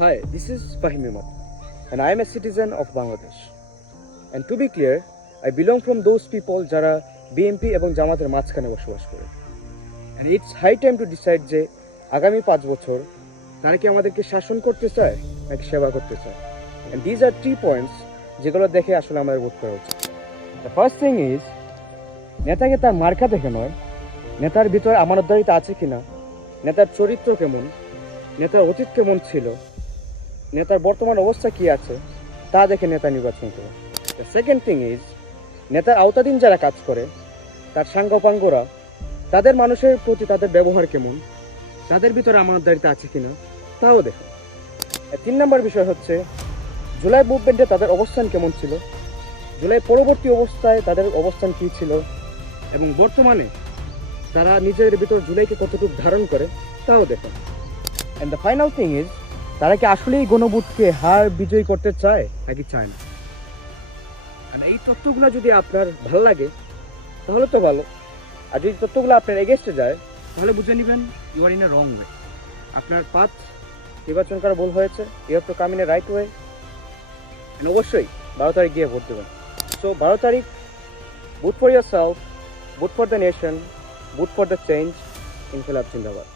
Hi, this is Fahim Ahmad, and I am a citizen of Bangladesh. And to be clear, I belong from those people যারা BNP এবং জামাতের মাঝখানে বসবাস করে। And it's high time to decide যে আগামী 5 বছর তারা কি আমাদেরকে শাসন করতে চায় নাকি সেবা করতে চায়। And these are 3 points যেগুলো দেখে আসলে আমাদের ভোট করা উচিত। The first thing is নেতাকে তার মার্কা দেখে নয়, নেতার ভিতরে আমানতদারিতা আছে কিনা, নেতার চরিত্র কেমন, নেতার অতীত কেমন ছিল, নেতার বর্তমান অবস্থা কি আছে তা দেখে নেতা নির্বাচন করে। দ্য সেকেন্ড থিং ইজ নেতার আওতাধীন যারা কাজ করে তার সাঙ্গপাঙ্গরা তাদের মানুষের প্রতি তাদের ব্যবহার কেমন, তাদের ভিতরে আমানতদারিতা আছে কিনা তাও দেখে। 3 নম্বর বিষয় হচ্ছে জুলাই মুভমেন্টে তাদের অবস্থান কেমন ছিল, জুলাই পরবর্তী অবস্থায় তাদের অবস্থান কী ছিল এবং বর্তমানে তারা নিজের ভিতর জুলাইকে কতটুকু ধারণ করে তাও দেখে। And the final thing is তারা কি আসলেই গণভোটকে হার বিজয়ী করতে চায় নাকি চায় না। আর এই তথ্যগুলো যদি আপনার ভালো লাগে তাহলে তো ভালো, আর যদি তথ্যগুলো আপনার এগেস্টে যায় তাহলে বুঝে নেবেন you are in a wrong way. আপনার পাথ নির্বাচন করা ভুল হয়েছে, you have to come in a right way. অবশ্যই 12 তারিখ গিয়ে ভোট দেবেন। সো 12 তারিখ vote for yourself, vote for the nation, vote for the change, ইনকিলাব জিন্দাবাদ।